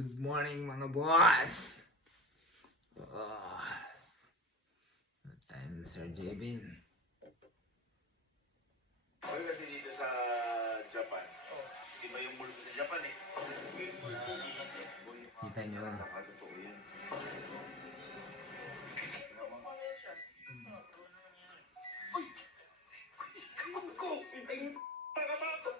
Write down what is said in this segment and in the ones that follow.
Good morning mga boss! Oh, tayo na Sir Jebin. Okay, kasi dito sa Japan, iba yung multo sa Japan eh. Kita nyo ba? Nakakatotoo yan. Uy! Ako! Ay! Nakakatakot!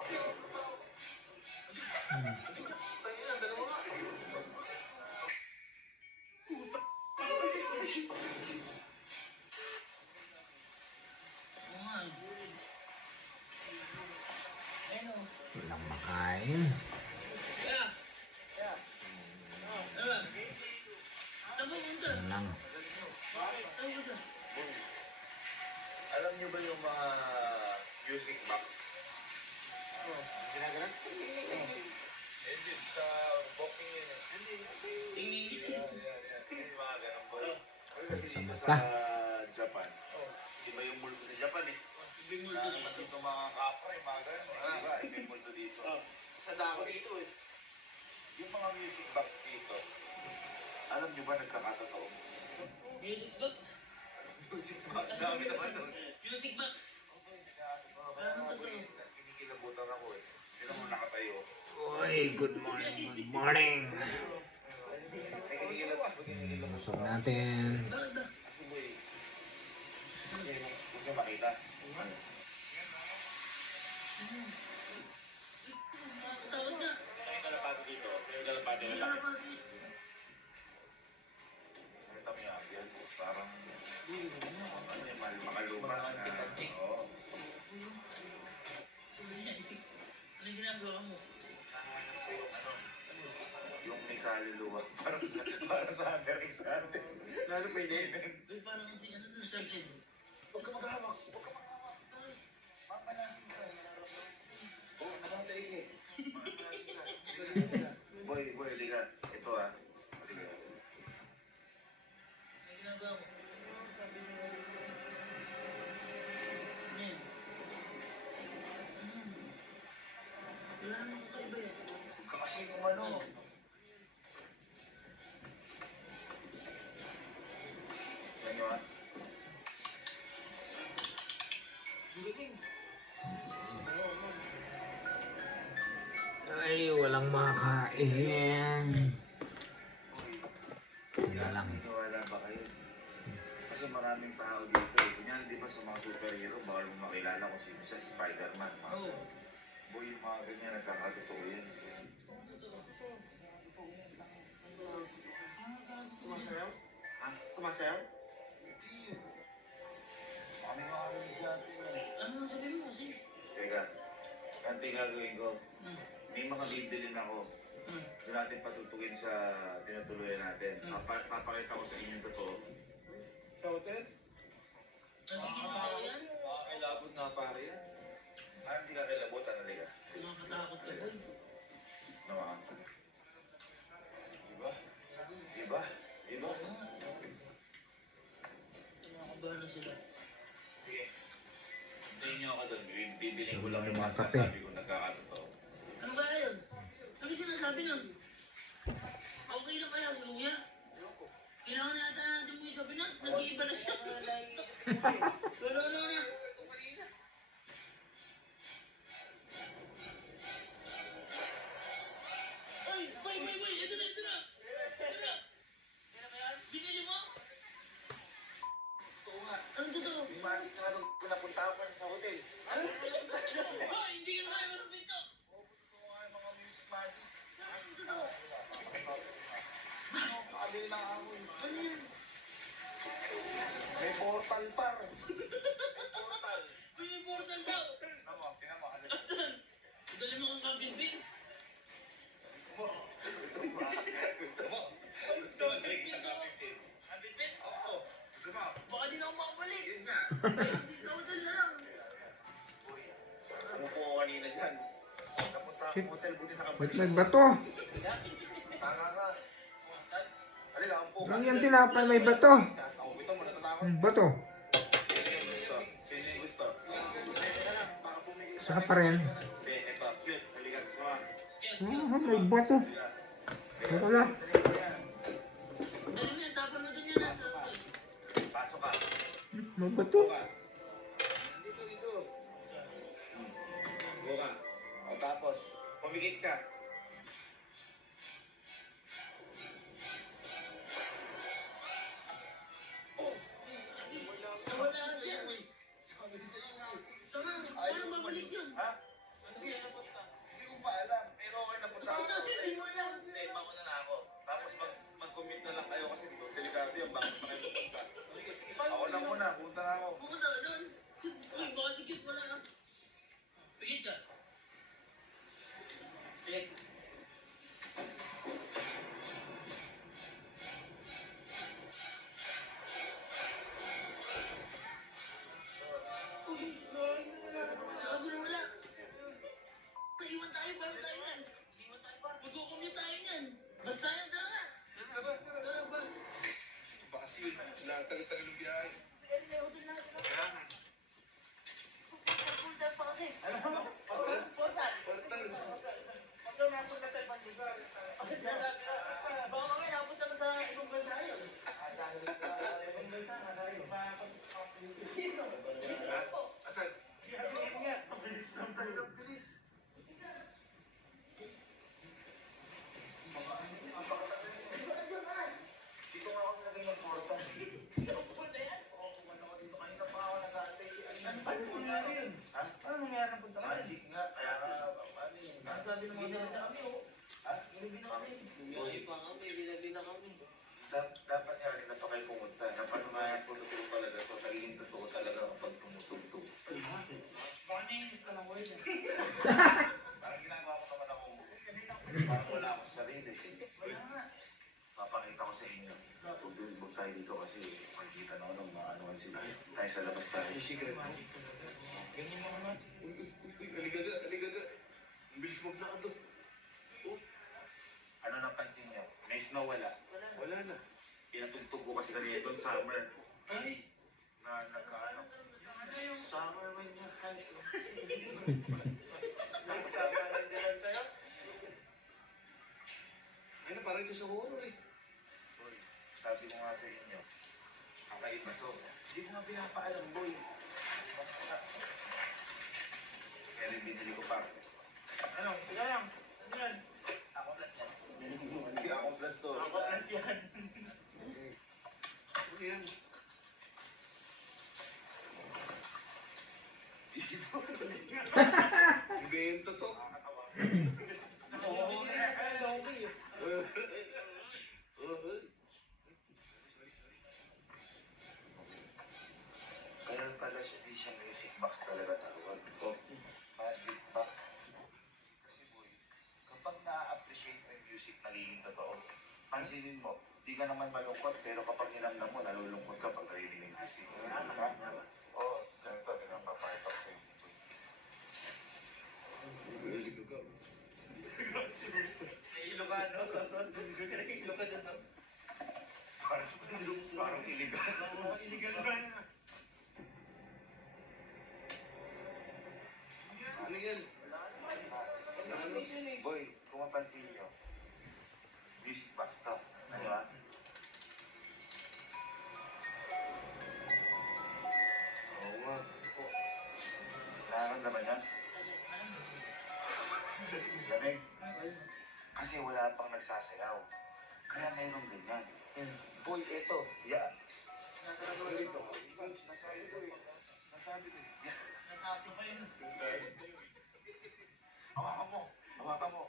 Walang makain. Yan lang. Alam niyo ba yung mga music box? Ginagalan? Hindi, sa boxing yun. Hindi. Yung mga ganun po. Kasi dito sa Japan, iba yung multo sa Japan eh. Naman dito mga kapre, mga ganun. Diba? Iba yung multo dito. Sa dako dito eh. Yung mga music box dito, alam niyo ba nagkakatotoo? Music box? Music box, dami naman doon. Music box? Kinikilabutan ako eh. Sila mo nakatayo. Uy, good morning, good morning. Busog natin. Kasi boy, gusto niyo makita. Tawag na. May kalapati dito. May kalapati Hindi wala. ka na pati. Nakita mo yung ambience. Parang, ano yung makaluma na. Oo. Ano yung ginagawa mo? Yung may kaluluwa. Para sa hanggang sa atin. Lalo pa yun. Uy, parang si ano dun sa akin. Huwag ka maghawak. Huwag ka maghawak. Mamanasin ka. Oo, namatay ka eh. Mamanasin ka. Boy, liga. Ito ah. Liga. Ano yung ginagawa mo? Ano yan? Wala namang kakaiba yan. Kasi yung ano. Yan yun ah. Ay, walang makain. Wala lang. Wala ba kayo? Kasi maraming tao dito eh. Kunyari di ba sa mga superhero, bawal mo makilala kung sino siya, Spider-Man. Oo. Boy, yung mga ganyan, nagkakatotoo yan. Sumasayaw? Ha? Sumasayaw? Kami mga kami sa atin eh. Ano ang sabihin mo kasi? Teka, ganito yung gagawin ko. Hmm. May mga bibilin ako. Hmm. Doon natin patutugin sa tinutuloy natin. Papakita ko sa inyo yung totoo. Sa hotel? Nagiging tao yan? Kakakilabot nga pare yan. Parang hindi ka kilabutan, halika. Nakakatakot ka, boy. Naman. Diba? Diba? Diba? Nakakabahan na sila. Sige. Hintayin niyo ako doon. Bibiling ko lang Yung yung mga mga kape. sasabi ko nagkakatotoo. Ano ba yun? Ano yung sinasabi nun? Okay lang kaya sa luya? Kailangan na yata natin mo yung sa Pinas. Nag-iiba na siya. Wala na. Ay! Ito na! Binili mo? Oo nga. Ano totoo? Yung magic na nung napunta ako sa hotel. Ay, hindi ka na kaya ng pinto. Totoo nga yung mga music magic. Ano totoo? Nakabili ng ako. Ano yan? May portal par. May portal. May portal daw. Tingnan mo. Ano? Saan? Dali mo kang camping. Gusto mo? Gusto mo? Gusto mo? Ang bibit? Oo. Gusto mo? Baka di na ako makabalik. Yun nga. Hindi ka hotel na lang. Ano po kanina dyan? Napunta ako sa hotel, buti Ba't nakabalik. nagbato? Tanga ka. Halika, ang po ka. Ang yung tinapay may bato. Ako ito mo, natatakot. Bato. Sino yung gusto? Sino yung gusto? Baka pumili ka. Saka pa rin. Ito, cute. Halika, gusto mo. May bato. Halika. Ano na? Dali mo yan, tapon mo dun yan. Pasok ka. May bato. Dito, dito. Buka. O tapos, pumikit ka. Wala siya. Tama, paano babalik yun? Ha? Hindi ko pa alam. Pero okay na punta ako. Hindi mo alam. Hindi, mauna na ako. Tapos mag-commit na lang kayo kasi delikado yung baka sa kayo pupunta. Ako lang muna, punta na ako. Pumunta ka doon. Uy, baka sikit mo na. Pigit ka. Pigit. Uy, gago na wala. Kaiwan tayo, paano tayo yan? Magkukumit tayo yan. Basta yan, tara na. Tara, bas. Baka kasi tagal-tagal ng biyahe. Kaya nga. Portal. Baka mamaya napunta ka sa ibang bansa yun. Ha? Asan? Dito nga ako nilagay ng portal. Ha? Ano nangyari ng punta ka? Magic nga. Kaya nga, ano yun? Sabi ng mga dalawa na kami, oh. Ha? Ginabi na kami. Ginabi pa kami, ginabi na kami. Dapat nga rin na to kayo pumunta. Dapat nga yung tumutunog talaga to. Nagiging totoo talaga kapag tumutugtog. Bakit ka lang word eh? Parang ginagawa ko naman ako. Parang wala ako sa sarili. Wala nga. Papakita ko sa inyo. Huwag tayo dito kasi makikita na ako ng mga anuhan sila. Tayo sa labas tayo. Secret. Ganyan mo naman. Aligaga, aligaga. Ang bilis maglakad to. Oh. Ano napansin niyo? May snow wala? Wala na. Pinatugtog ko kasi kanina doon summer. Ay! Na nagkaano. Summer when you're high school. Ano, parang ito sa horror eh. Boy, sabi ko nga sa inyo, kakaiba to. Hindi ko nga pinapaalam, boy. Kaya rin binili ko pa. Ano? Ikaw yan. Ano yan? Ako plus yan. Hindi ako plus to. Ako plus yan. Ano yan? Dito. Invento to. Oo. Zombie. Kaya pala siya, di siya music box talaga tawag. Oh, magic box. Kasi boy, kapag na-appreciate mo yung music, nagiging totoo. Pansinin mo, di ka naman malungkot, pero kapag hinamdam mo, nalulungkot ka pag narinig yung music. Ha? Oo, ganito, pinapapakita ko sa inyo. Ilocano. Ilocano. Parang iligal. Illegal naman. Ano yan? Boy, kung mapansin nyo, music box to. Di ba? Oo nga. Nararamdaman yan? Lamig? Kasi wala pang nagsasayaw. Kaya mayroong ganyan. Boy, eto. Yeah. Nasabi ko eh. Nasabi ko eh. Yeah. Nasabi pa yun. Hawakan mo. Hawakan mo.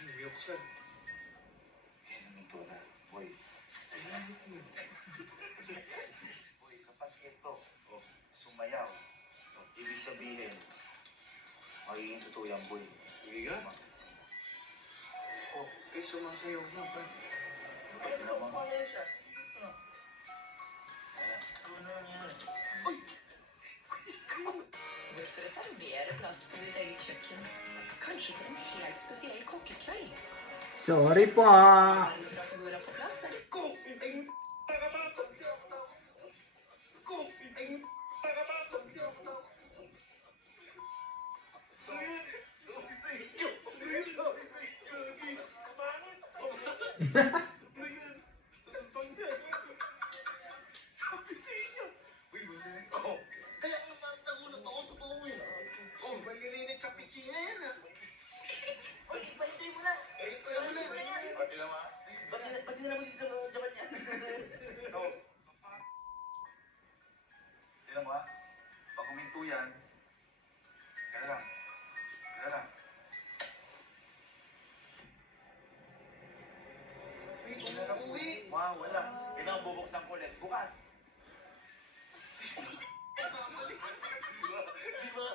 Buksan. Yan ang ito na. Boy. Boy, kapag ito, sumayaw, ibig sabihin, magiging totoo yan, boy. Hindi ka? Oh, Eh, sumasayaw na pa. pati naman. Ano siya? Ayan. Ano nangyari? Hvorfor reservere plass på ditt eget kjøkken? Kanskje til en helt spesiell kokkekveld? Sorry po. Alle fra Fedora på plass, eller? Go! Ay, tagabato! Go! Ay, tagabato! Sorry sa inyo. Sorry sa inyo. Sabi sa inyo. Uy, businig ko. Kaya nga nagulat ako, totoo eh. Oh, ballerina Chapichina yan ah. Uy, palitay mo na. Palitay mo na yan. Pati naman. Pati na naman din sa mga dapat yan. No. Tignan mo ha. Pag huminto yan, kaya lang. Kaya lang. Uy, wala na uwi. Wow, wala. Kailangan bubuksan ko ulit. Bukas. Di ba?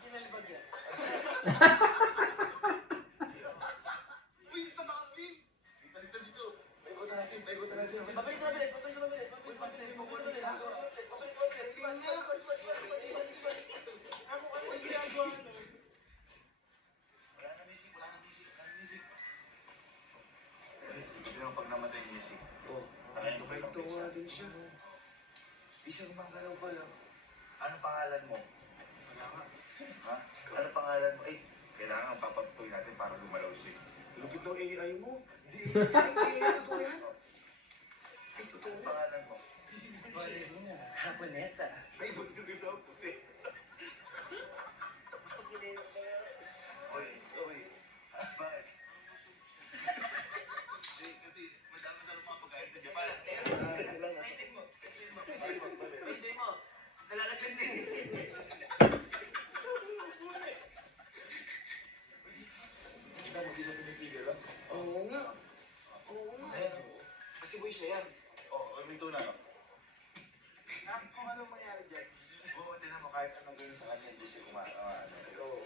Pinalibag yan. Uy, tatabi. Dito, dito. Paikutan natin, paikutan natin. Mabilis, mabilis, mabilis, mabilis. Mabilis, mabilis, mabilis. Mabilis, mabilis. Ako, ano yung ginagawa mo? Wala na music, wala na music, wala na music. Hindi naman pag namatay yung music. Oh, Kakain ko ito nga din siya. Di siya gumagalaw pa lang. Ano pangalan mo? Ha? Ano pangalan mo? Eh, kailangan papatuloy natin para lumalaw siya. Lupit ng AI mo. Hindi, AI, totoo yan. Ay, totoo Ano nga. pangalan mo? Japonesa. Ay, ba't yun ito ako siya? Uy, uy. Bakit? Kasi madami sa mga pagkain sa Japan. Painting mo. Painting mo. Nalalaglag din. Hindi mo pinipigil, ah. Oo nga. Oo nga. Kasi boy siya yan. Oo, may tuna. Kung anong mangyari dyan, oo, tinan mo kahit anong gawin sa kanya, hindi siya ano. Oo.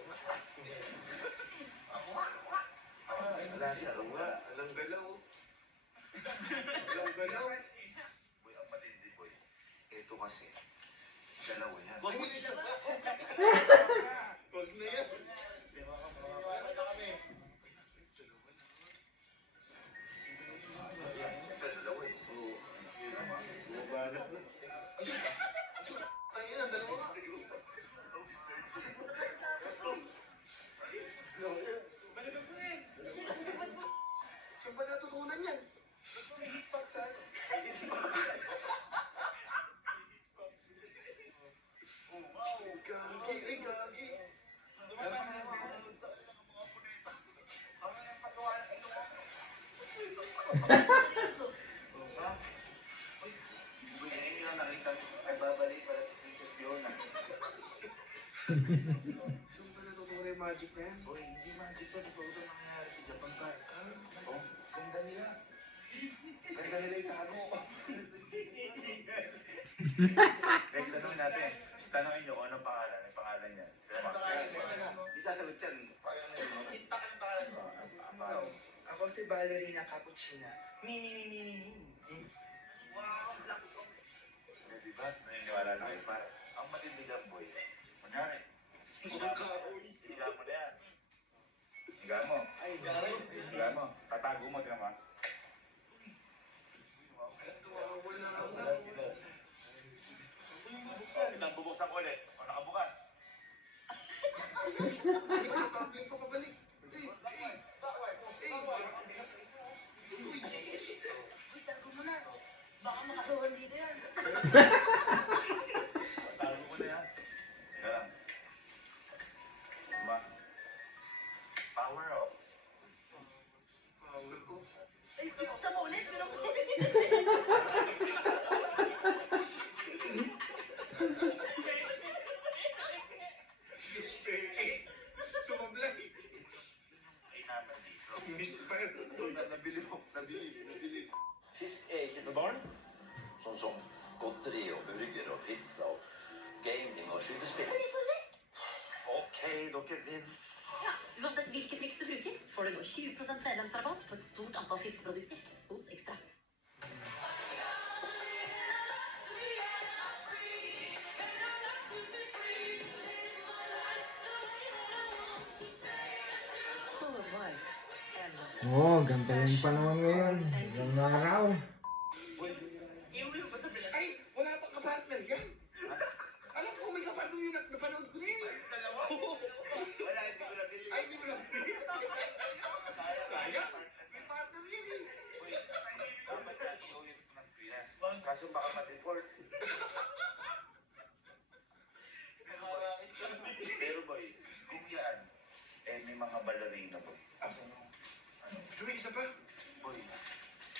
Wala siya. Oo nga. Alang galaw. Alang galaw. Boy, ang matindi boy. Ito kasi, dalawa yan. Ay, hindi siya pa. Wag na yan. Dalawa eh. Oo. Bumabanat na. Ay, yan, dalawa nga. Saan ba natutunan yan? Gagi, ay gagi. Boy, ngayon lang nakita ko, ay babalik para si Princess Fiona. Saan ba natutunan yung magic na yan? Boy, hindi magic to. Totoo ito nangyayari sa Japan pa. Oh, ganda nila. Ganda nila itago. Next, tanongin natin. Tanongin nyo kung anong pangalan. Ang pangalan niya. Isasagot yan. Ako si Ballerina Cappuccina. Diba? Naniniwala na kayo. Para, ang matindi lang, boy. Kunyari. Higa mo na yan. Higa mo. Higa mo. Tatago mo, diba? Wala nga. Wala sila. Bubuksan ko ulit. O nakabukas. Hindi ko natabling ko pabalik. Uy, tago mo na. Baka makasuhan dito yan. Tatago mo na yan. Higa lang. Diba? Power off. Power ko. Ay, pinuksan mo ulit. Pinuksan mo ulit. Sumablay. Ay naman dito. Miss pa yun. Nabili mo. Nabili. Fisk är barn som gotteri och burger och pizza och gaming och skyddsspel. Okej, dere vinner. Ja, uansett hvilket triks du bruker, får du nå 20% medlemsrabatt på et stort antall fiskeprodukter hos Ekstra. Full of life, endless. Oh, ganito rin pa naman ngayon. Ilang araw. Iuwi mo ba sa Pilas? Ay, wala pang kapartner yan. Alam ko may kapartner yung napanood ko na yun. Dalawa? Wala, hindi ko nabili. Ay, hindi mo na. mga balerina po. Uy, isa pa. Boy,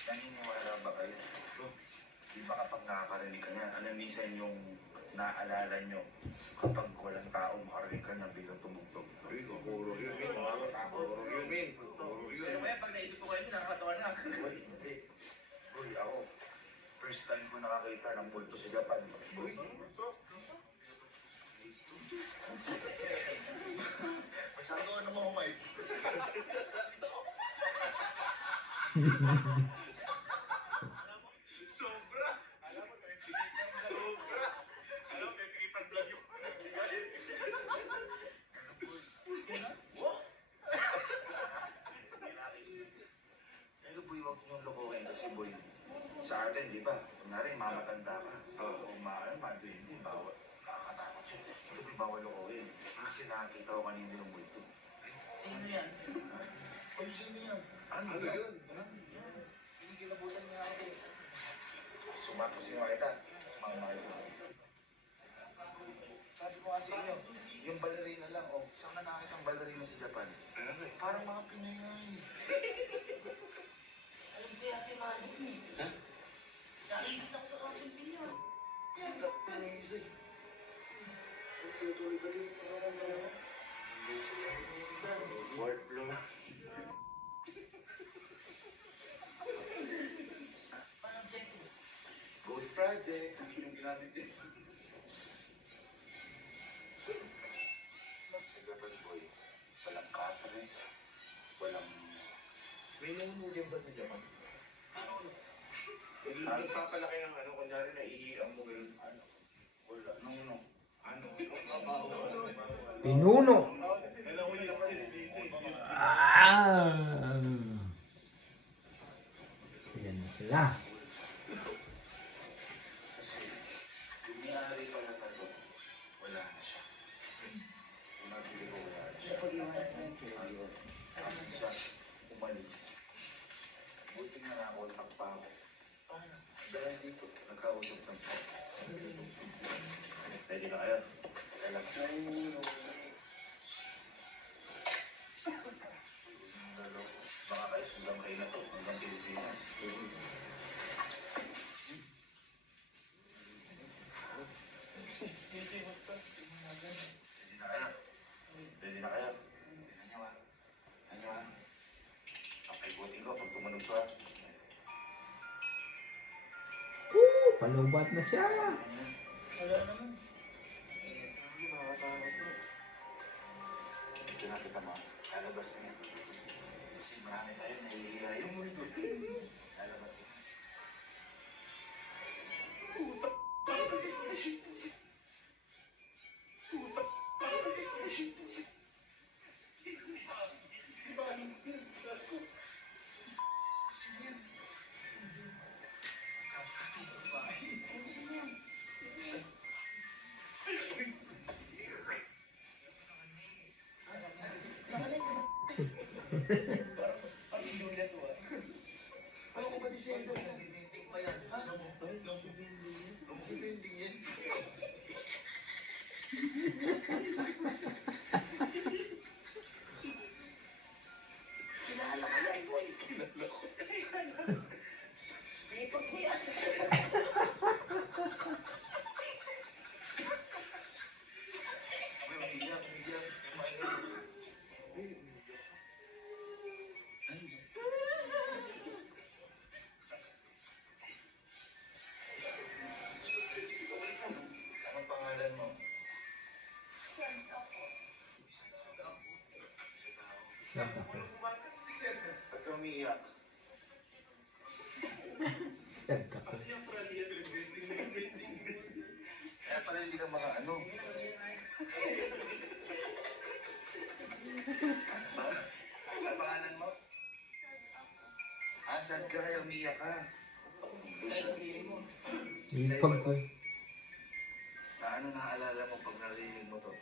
naniniwala ba kayo? Di ba kapag nakakarinig ka niyan, alam minsan yung naalala nyo kapag walang tao makarinig ka na bilang tumugtog. Uy, puro yun, Min. Puro yun, Min. Puro yun. Pero kaya pag naisip ko kayo, nakakatawa na. Boy, hindi. Boy, ako, first time ko nakakita ng multo sa Japan. Uy, Masyado ka naman umay. Sobra! Alam mo, sobra! Alam mo, may pigipan-vlog yung Pero boy, wag niyong lokohin kasi boy. Sa atin, di ba? Kunwari, mamatanda ka. O hindi, bawal. Nakakatakot siya. Ito boy, bawal lokohin. Kasi nakakita ko kanina yung multo. Sino yan? Ay, sino yan? Ano ano yan? yun? Hindi kinabutan niya ako. Sumato si Marita. Sumato. Sabi ko nga sa inyo, yung balerina lang, saan ka nakakita ang balerina sa Japan? Parang mga Pinoy nga yun. Alam ko yung ating magic ni. Nakikita ko sa council pinyo. Amazing. Tutuloy ka din. Word flow. Parang check mo. Ghost Project. Yung ginamit din. Sa Japan boy, walang katre, walang... May nunugin ba sa Japan? Yung nagpapalaki ng ano, kunyari na iiam mo ganun. Ano? Wala. No. Ano? Pinuno. Ayan na sila. Kasi, yung may-ari pala na to, wala na siya. Yung nabili ko, wala na siya. Kasi siya, umalis. Buti nga nakontak pa ako. Dahil dito, nagkausap ng po. Ready na kayo? Alam ko. Baka kayo, sundang kayo na to, hanggang Pilipinas. Ready na kayo? Tignan nyo ha. Tignan nyo ha. Papaikutin ko pag tumunog to ha. Palubat na siya. Wala naman. Ito na kita mo. Lalabas na yan. Kasi marami tayo nahihiya yung multo. Lalabas na yan. Ano ko ba December mo? Bibinding pa yan. Ha? Bibinding yan. Sinala ko lang, boy. May pagkuyan. Umiiyak. Yung maingay. Anong pangalan mo? Santa ko. Ba't ka umiiyak? Santa ko. Kaya pala hindi ka mga ano. Ano pangalan mo? Sad ka kaya umiiyak ka. Ipag ko. Na ano naaalala mo pag narinig mo to?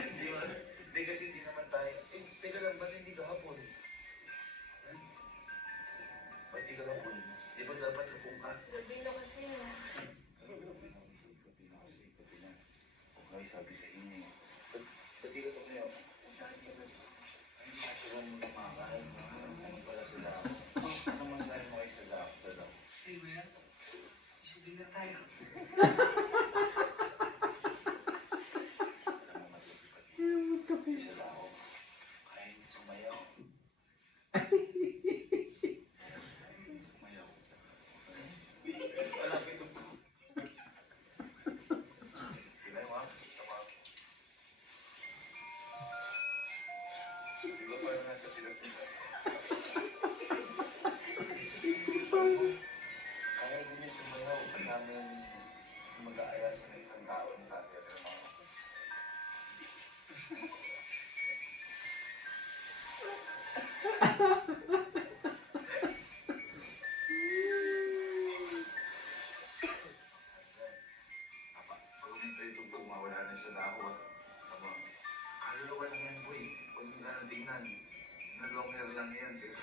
Di ba? Hindi kasi hindi naman tayo. Teka lang, ba't hindi ka hapon? Ba't di ka hapon? Di ba dapat hapon ka? Gabi na kasi. Gabi na. kasi. Kaya din yung sumayaw. Namin mag-aayos ng isang taon sa atin. Apa, pag uminto yung tugtog, mawala na sa dako. Tama. Kaluluwa lang yan, boy. Huwag nyo ganang tingnan. Na long hair lang yan. Pero...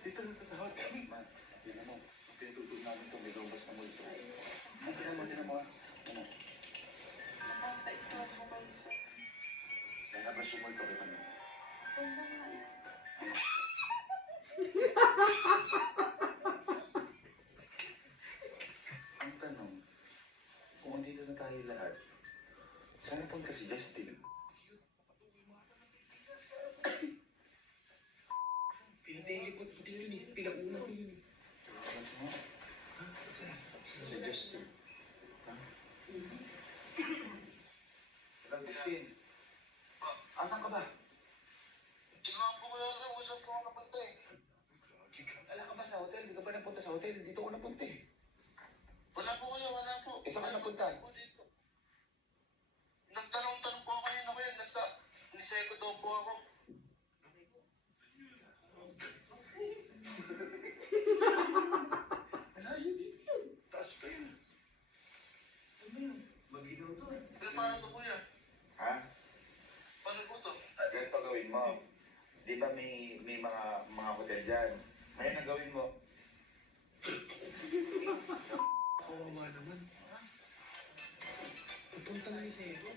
Dito natatawag kami. Man, tingnan mo. Ang pinatutog namin ito, may lumabas na multo. Tingnan mo. Ano? Nakaka-start mo kayo, sir. Kaya na ba siya multo kita mo? Ganda nga eh. Ang tanong, kung andito na tayo lahat, saan punta si Justin? Pinatelipot ko din yun eh. Pinauna ko yun. Si Justin. Ha? Hello, Justin. Asan ka ba? Tingnan po kaya rin, usap ko ang napunta eh. Ala ka ba sa hotel? Di ka ba napunta sa hotel? Dito ako napunta eh. Wala po kuya, wala po. Eh, saan ka napunta? Po dito. Nagtanong-tanong po ako yun ako yun. Nasa Niseko daw po ako. Malayo dito yun. Taas pa yun. Ano yun? Maginaw to eh. Pero paano to kuya? Ha? Paano po to? Ganito gawin mo. Di ba may mga hotel dyan? Ngayon ang gawin mo. Kawawa naman. Pupunta na ni Sero.